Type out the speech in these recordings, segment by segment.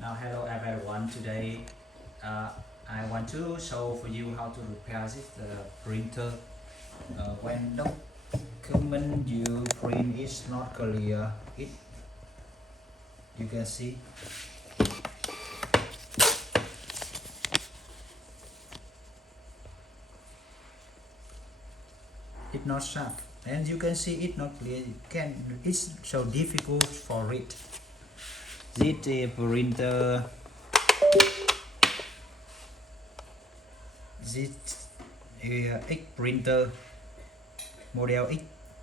Now hello everyone, today I want to show for you how to repair this printer when document you print is not clear. You can see it not sharp, and you can see it not clear. It's so difficult for it. This printer, this Xprinter model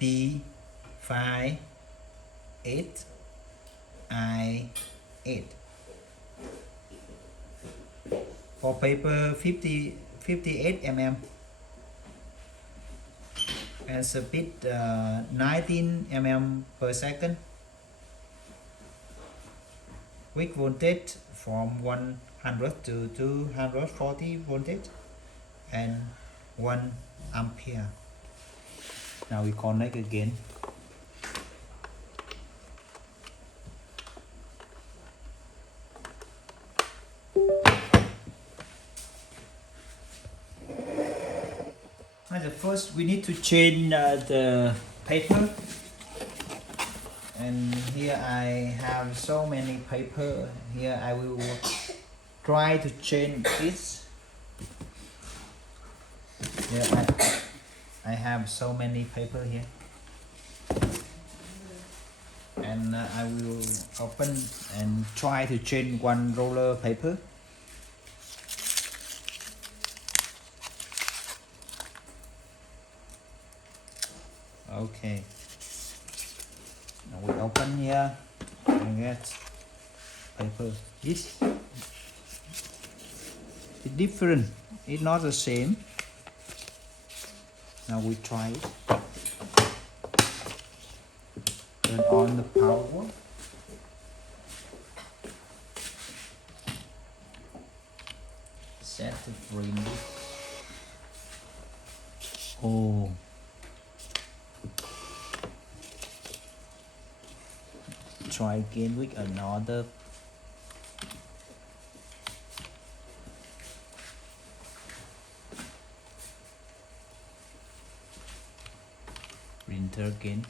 XP58i8 for paper 58 mm and speed 19 mm per second with voltage from 100 to 240 voltage and 1 ampere. Now we connect again. Now first we need to change the paper, and here I have so many paper. Here I will try to change this. Here I have so many paper here, and I will open and try to change one roller paper. Okay, now we open here and get paper. This is different, it's not the same. Now we try it. Turn on the power. Set the print. Oh, try again with another. Printer again.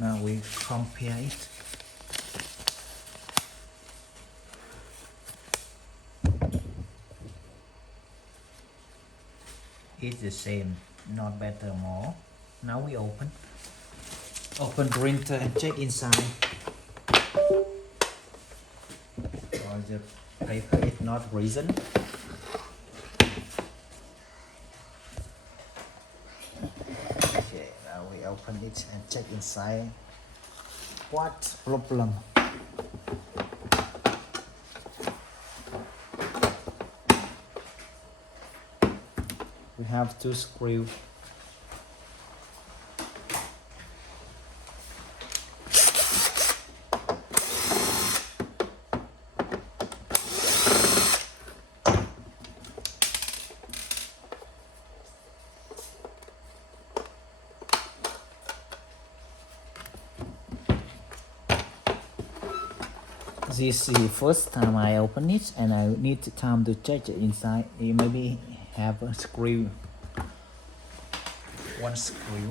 Now we compare it. It's the same, not better more. Now we open printer and check inside. Or the paper is not reason. Okay, now we open it and check inside. What problem? We have two screws. This is the first time I open it, and I need time to check it inside. You maybe have a screw, one screw.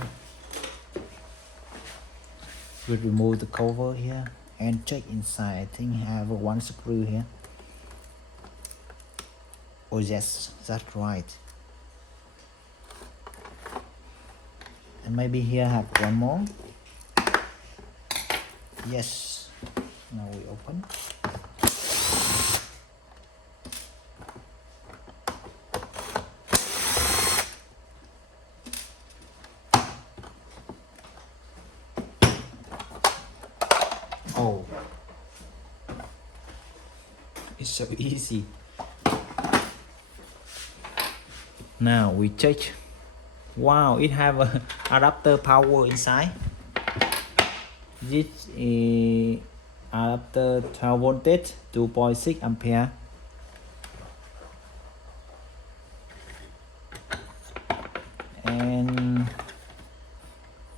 We remove the cover here and check inside. I think I have one screw here. Oh yes, that's right. And maybe here I have one more. Yes. Now we open. Oh, it's so easy. Now we check. Wow, it have a adapter power inside. This is adapter 12 voltage, 2.6 ampere. And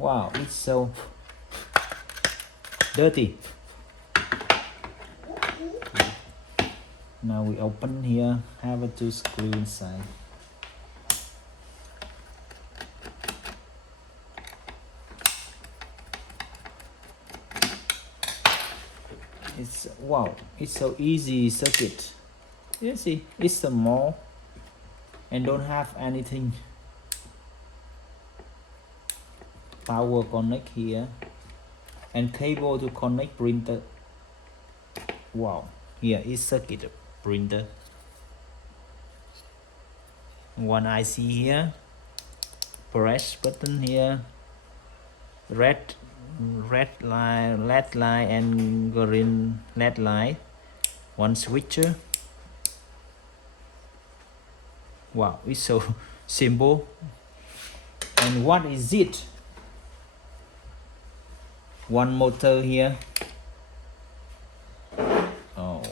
Wow, it's so dirty. Now we open here, have a two screw inside. It's wow, it's so easy circuit. You see, it's small and don't have anything. Power connect here and cable to connect printer. Wow, here is circuit printer. One IC here, press button here, red line, LED line and green LED line. One switcher. Wow, it's so simple. And what is it? One motor here. Oh.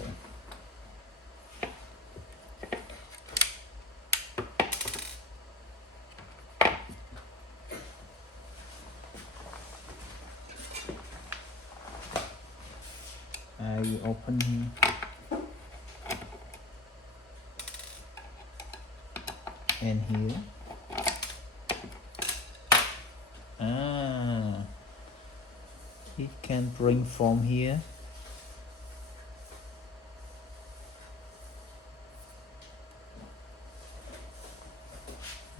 I will open here. And here. It can print from here.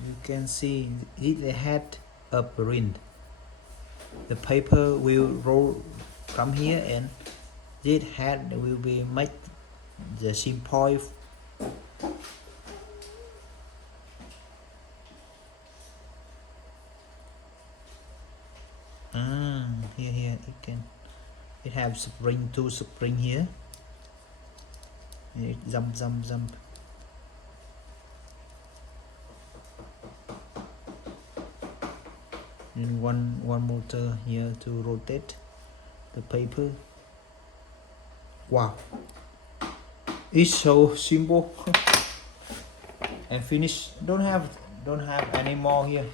You can see it had a print. The paper will roll from here and this head will be make the pinpoint. Here it have spring, two spring here. It jump. And one motor here to rotate the paper. Wow, it's so simple. And finish. Don't have any more here,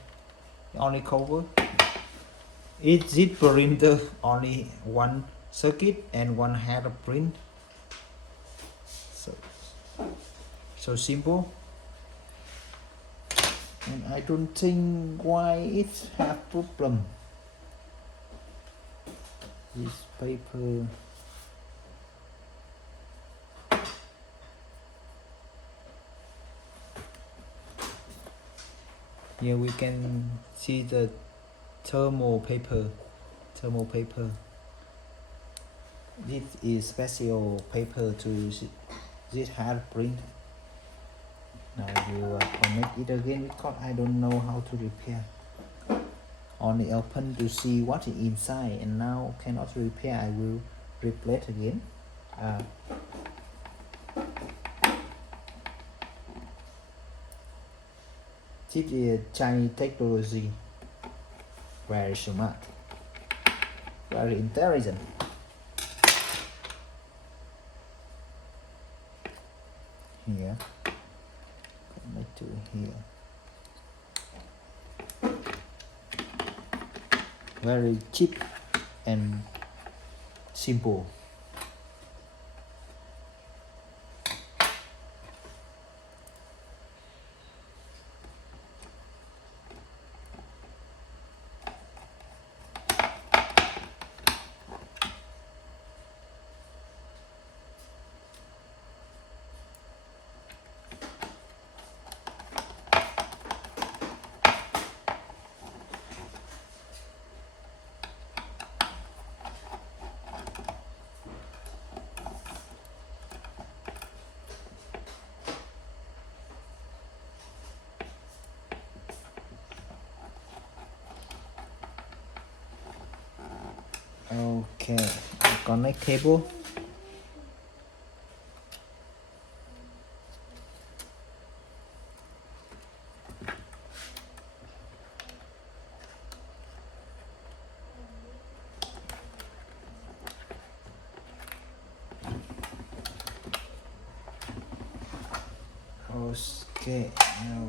only cover. It's this printer only one circuit and one head of print. So simple. And I don't think why it have problem. This paper. Here we can see the thermal paper. This is special paper to this hard print. Now we will connect it again because I don't know how to repair. Only open to see what is inside and now cannot repair. I will replace again. This is Chinese technology. Very smart, very intelligent. Here, connect to here. Very cheap and simple. Okay, connect cable. Okay, now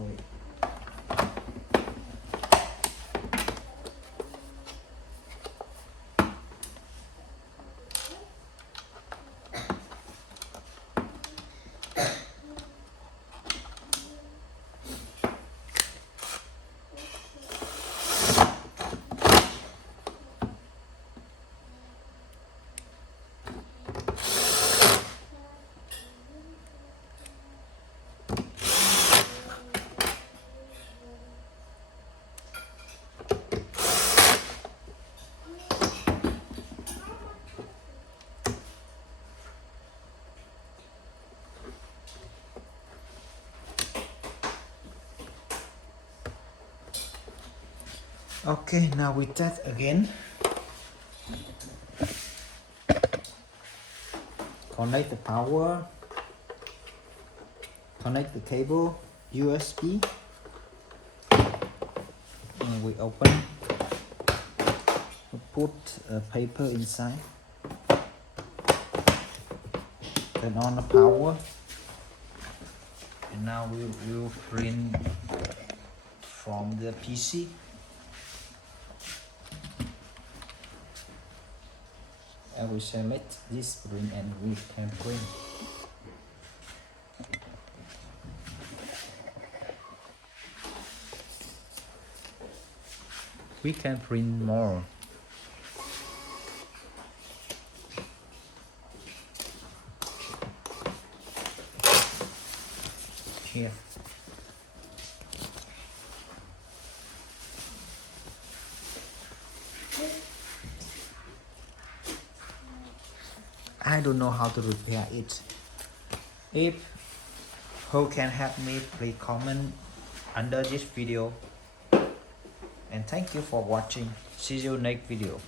Okay, now we test again. Connect the power, connect the cable USB, and we open, we put a paper inside, turn on the power, and now we will print from the PC. And we select this print and we can print. We can print more. Here. I don't know how to repair it. If who can help me, please comment under this video. And thank you for watching. See you next video.